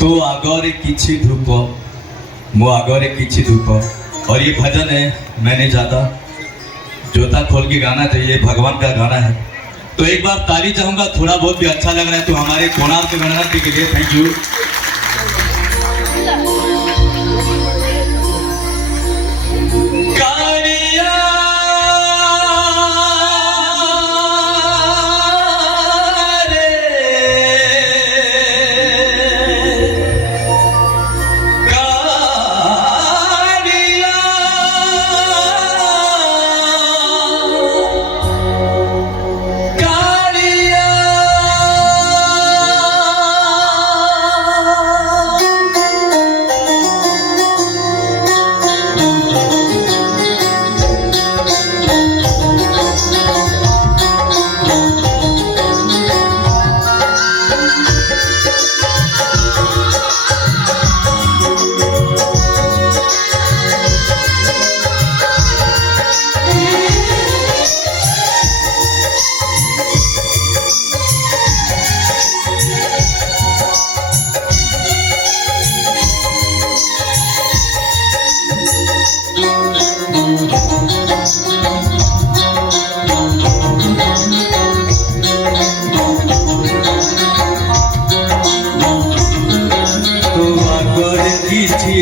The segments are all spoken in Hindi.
तो आगरे किछि धूप मो आगरे किछि धूप। और ये भजन है मैंने ज़्यादा जोता खोल के गाना चाहिए, भगवान का गाना है। तो एक बार ताली चाहूँगा, थोड़ा बहुत भी अच्छा लग रहा है तो हमारे कोणार्क गणराज्य के लिए थैंक यू।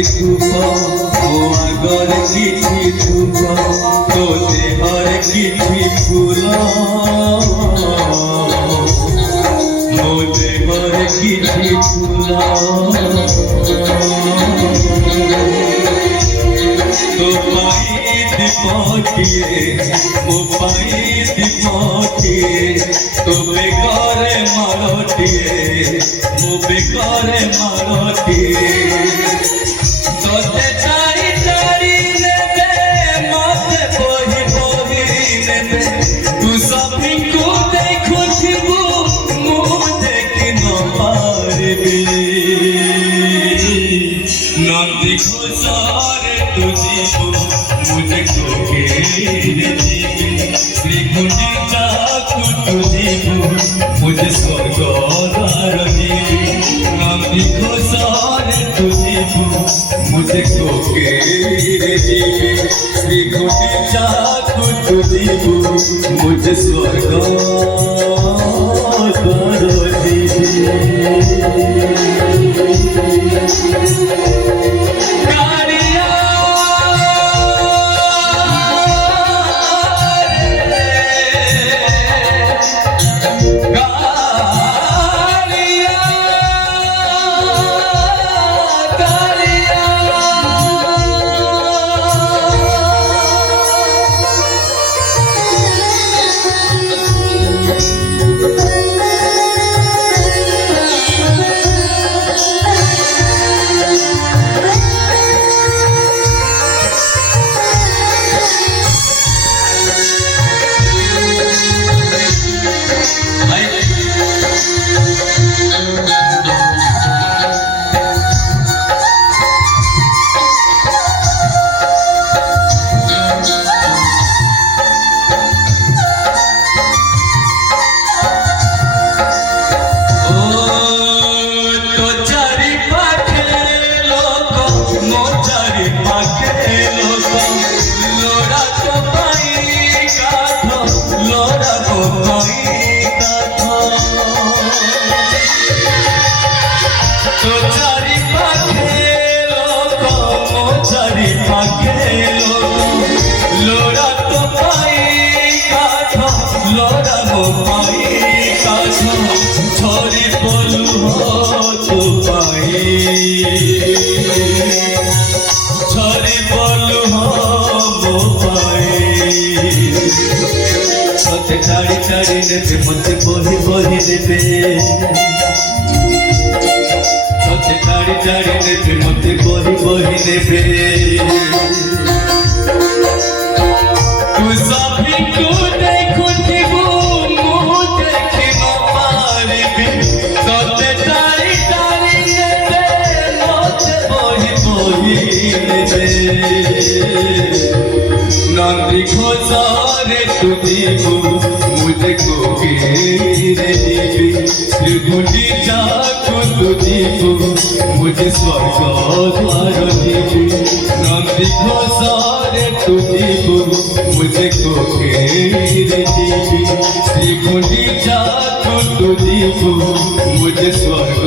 धूप ओ आगर किछि धूप तो देहर किछि फूल मो देहर किछि फूल तो पाई दीपटिए मो पाई दीपटिए तो बेकार मारटिए मो बेकार मारटिए सोते चारी चारी नेबे मते बोही बोही नेबे तू सभी को देखुथिबू मु देखि न पारबी नंदी खुसारे तू जीवू मुझे कोके जीवी श्री गुंडीचा तू जीवू मुझे स्वर्ग द्वार जीवी नंदी खुसारे तू जीवू मुझे कोके जीवी श्री गुंडीचा तू जीवू मुझे स्वर्ग द्वार जीवी। चारी चारी नेबे मते बोही बोही नेबे सते चारी चारी नेबे मते बोही बोही नेबे तू सभी को देखुथिबू मु देखि न पारबी सते चारी चारी नेबे मते बोही बोही नेबे नंदी खोसारे तू जीवू मुझे कोके जीवी श्री गुंडीचा तू जीवू मुझे स्वर्ग द्वार जीवी नंदी घोषारे तू जीवु मुझे कोकेर जीवी श्री गुंडीचा तू जीवु मुझे स्वर्ग